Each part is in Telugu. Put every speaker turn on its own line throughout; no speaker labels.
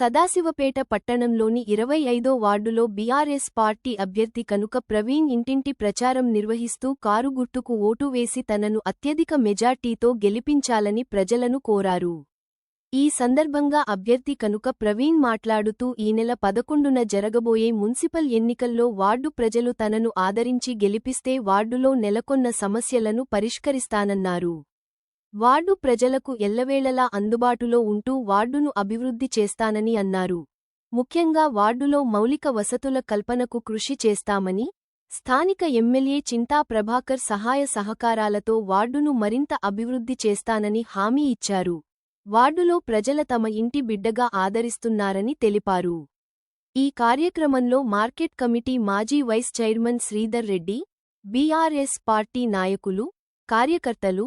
సదాశివపేట పట్టణంలోని ఇరవై ఐదో వార్డులో బీఆర్ఎస్ పార్టీ అభ్యర్థి కనుక ప్రవీణ్ ఇంటింటి ప్రచారం నిర్వహిస్తూ కారు గుర్తుకు ఓటు వేసి తనను అత్యధిక మెజార్టీతో గెలిపించాలని ప్రజలను కోరారు. ఈ సందర్భంగా అభ్యర్థి కనుక ప్రవీణ్ మాట్లాడుతూ ఈ నెల పదకొండున జరగబోయే మున్సిపల్ ఎన్నికల్లో వార్డు ప్రజలు తనను ఆదరించి గెలిపిస్తే వార్డులో నెలకొన్న సమస్యలను పరిష్కరిస్తానన్నారు. వార్డు ప్రజలకు ఎల్లవేళలా అందుబాటులో ఉంటూ వార్డును అభివృద్ధి చేస్తానని అన్నారు. ముఖ్యంగా వార్డులో మౌలిక వసతుల కల్పనకు కృషి చేస్తామని స్థానిక ఎమ్మెల్యే చింతా ప్రభాకర్ సహాయ సహకారాలతో వార్డును మరింత అభివృద్ధి చేస్తానని హామీ ఇచ్చారు. వార్డులో ప్రజల తమ ఇంటి బిడ్డగా ఆదరిస్తున్నారని తెలిపారు. ఈ కార్యక్రమంలో మార్కెట్ కమిటీ మాజీ vice chairman Sridhar Reddy BRS party నాయకులు కార్యకర్తలు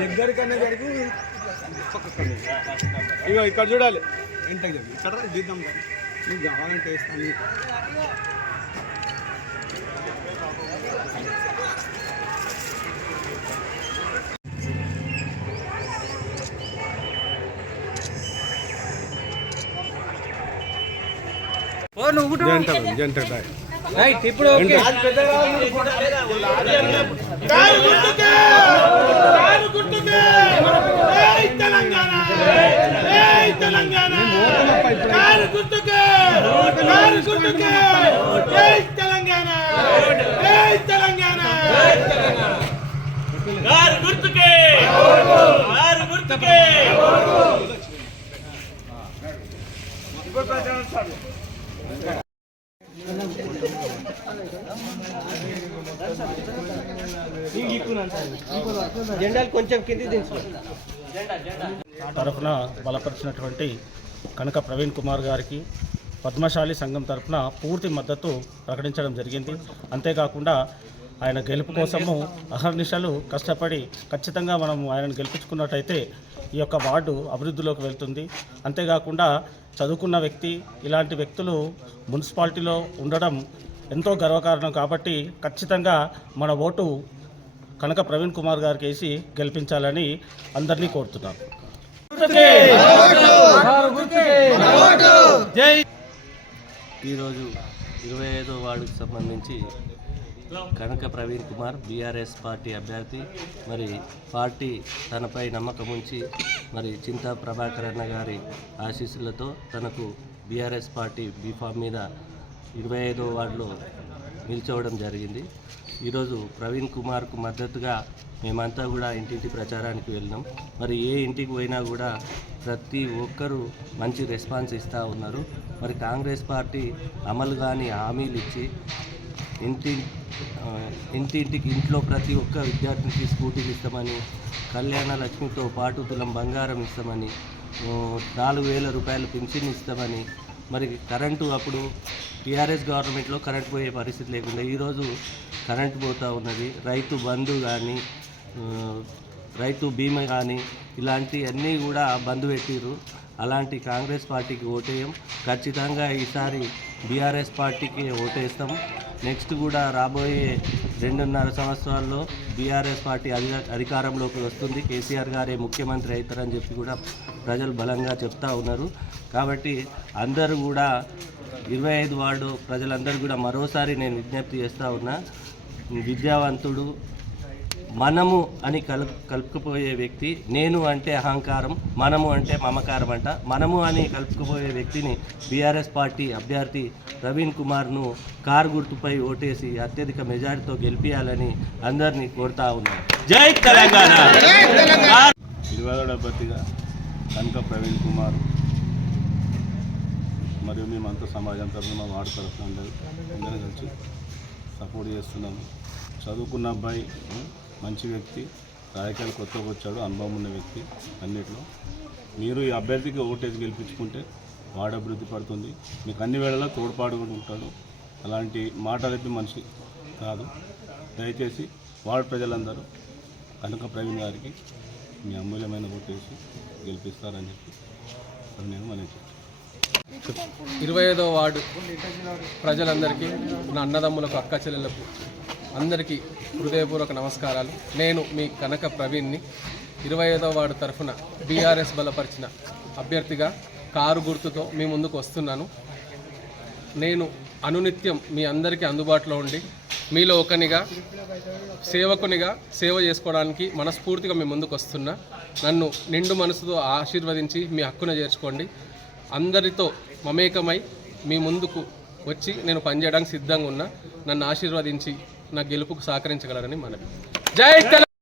దగ్గరికన్నా జరిగి ఇక్కడ చూడాలి. ఇంతకు చెప్పి. ఇక్కడ దిద్దాం నీకు కావాలంటే వేస్తాను. రైట్ ఇప్పుడు
కారు గుర్తుకే! కారు గుర్తుకే!
జెండాలు కొంచెం కింది
తరఫున బలపరిచినటువంటి కనక ప్రవీణ్ కుమార్ గారికి పద్మశాలి సంఘం తరఫున పూర్తి మద్దతు ప్రకటించడం జరిగింది. అంతేకాకుండా ఆయన గెలుపు కోసము అహర్నిశలు కష్టపడి ఖచ్చితంగా మనం ఆయనను గెలిపించుకున్నట్టయితే ఈ యొక్క వార్డు అభివృద్ధిలోకి వెళ్తుంది. అంతేకాకుండా చదువుకున్న వ్యక్తి ఇలాంటి వ్యక్తులు మున్సిపాలిటీలో ఉండడం ఎంతో గర్వకారణం కాబట్టి ఖచ్చితంగా మన ఓటు కనక ప్రవీణ్ కుమార్ గారికి వేసి గెలిపించాలని అందరినీ కోరుతున్నాను.
ఈరోజు ఇరవై ఐదో వార్డుకు సంబంధించి కనక ప్రవీణ్ కుమార్ బీఆర్ఎస్ పార్టీ అభ్యర్థి. మరి పార్టీ తనపై నమ్మకం ఉంచి మరి చింతా ప్రభాకర్ అన్న గారి ఆశీస్సులతో తనకు బీఆర్ఎస్ పార్టీ బీఫామ్ మీద ఇరవై ఐదో వార్డులో నిల్చోవడం జరిగింది. ఈరోజు ప్రవీణ్ కుమార్కు మద్దతుగా మేమంతా కూడా ఇంటింటి ప్రచారానికి వెళ్ళినాం. మరి ఏ ఇంటికి పోయినా కూడా ప్రతి ఒక్కరూ మంచి రెస్పాన్స్ ఇస్తూ ఉన్నారు. మరి కాంగ్రెస్ పార్టీ అమలు కాని హామీలు ఇచ్చి ఇంటి ఇంటింటికి ఇంట్లో ప్రతి ఒక్క విద్యార్థికి స్కూటీలు ఇస్తామని కళ్యాణ లక్ష్మితో పాటు తులం బంగారం ఇస్తామని నాలుగు వేల రూపాయలు పెన్షన్ ఇస్తామని మరి కరెంటు అప్పుడు టీఆర్ఎస్ గవర్నమెంట్లో కరెంట్ పోయే పరిస్థితి లేకుండా ఈరోజు కరెంట్ పోతూ ఉన్నది. రైతు బంధు కానీ రైతు బీమా కానీ ఇలాంటివన్నీ కూడా బంద్ పెట్టిరు అలాంటి కాంగ్రెస్ పార్టీకి ఓటేయం. ఖచ్చితంగా ఈసారి బీఆర్ఎస్ పార్టీకి ఓటేస్తాం. నెక్స్ట్ కూడా రాబోయే రెండున్నర సంవత్సరాల్లో బీఆర్ఎస్ పార్టీ అధిక అధికారంలోకి వస్తుంది. కేసీఆర్ గారే ముఖ్యమంత్రి అవుతారని చెప్పి కూడా ప్రజలు బలంగా చెప్తా ఉన్నారు. కాబట్టి అందరూ కూడా ఇరవై ఐదు వార్డు ప్రజలందరూ కూడా మరోసారి నేను విజ్ఞప్తి చేస్తూ ఉన్నా విద్యావంతుడు మనము అని కలు కలుపుకుపోయే వ్యక్తి నేను అంటే అహంకారం మనము అంటే మమకారం అంట. మనము అని కలుపుకుపోయే వ్యక్తిని బీఆర్ఎస్ పార్టీ అభ్యర్థి ప్రవీణ్ కుమార్ను కారు గుర్తుపై ఓటేసి అత్యధిక మెజారిటీతో గెలిపించాలని అందరినీ కోరుతా ఉన్నాను జై తెలంగాణ!
ఇరవై అభ్యర్థిగా కనుక ప్రవీణ్ కుమార్ మరియు మేమంతా సమాజం తరఫున మా వార్డు తరఫున అందరూ కలిసి సపోర్ట్ చేస్తున్నాము. చదువుకున్న అబ్బాయి మంచి వ్యక్తి రాజకీయాలు కొత్తగా వచ్చాడు అనుభవం ఉన్న వ్యక్తి అన్నిట్లో. మీరు ఈ అభ్యర్థికి ఓటేది గెలిపించుకుంటే వాడు అభివృద్ధి పడుతుంది. మీకు అన్ని వేళలా తోడ్పాటు కూడా ఉంటాడు. అలాంటి మాటలపి మనిషి కాదు. దయచేసి వార్డు ప్రజలందరూ కనుక ప్రవీణ్ గారికి మీ అమూల్యమైన ఓటేసి గెలిపిస్తారని చెప్పి నేను మనకి
ఇరవై ఐదో వార్డు ప్రజలందరికీ నా అన్నదమ్ములకు అక్క చెల్లెలకు అందరికీ హృదయపూర్వక నమస్కారాలు. నేను మీ కనక ప్రవీణ్ని ఇరవై ఐదో వార్డు తరఫున బీఆర్ఎస్ బలపరిచిన అభ్యర్థిగా కారు గుర్తుతో మీ ముందుకు వస్తున్నాను. నేను అనునిత్యం మీ అందరికీ అందుబాటులో ఉండి మీలో ఒకనిగా సేవకునిగా సేవ చేసుకోవడానికి మనస్ఫూర్తిగా మీ ముందుకు వస్తున్నా. నన్ను నిండు మనసుతో ఆశీర్వదించి మీ హక్కున చేర్చుకోండి. అందరితో మమేకమై మీ ముందుకు వచ్చి నేను పనిచేయడానికి సిద్ధంగా ఉన్నా. నన్ను ఆశీర్వదించి నా గెలుపుకు సహకరించగలరని మనవి. జై తెలంగాణ!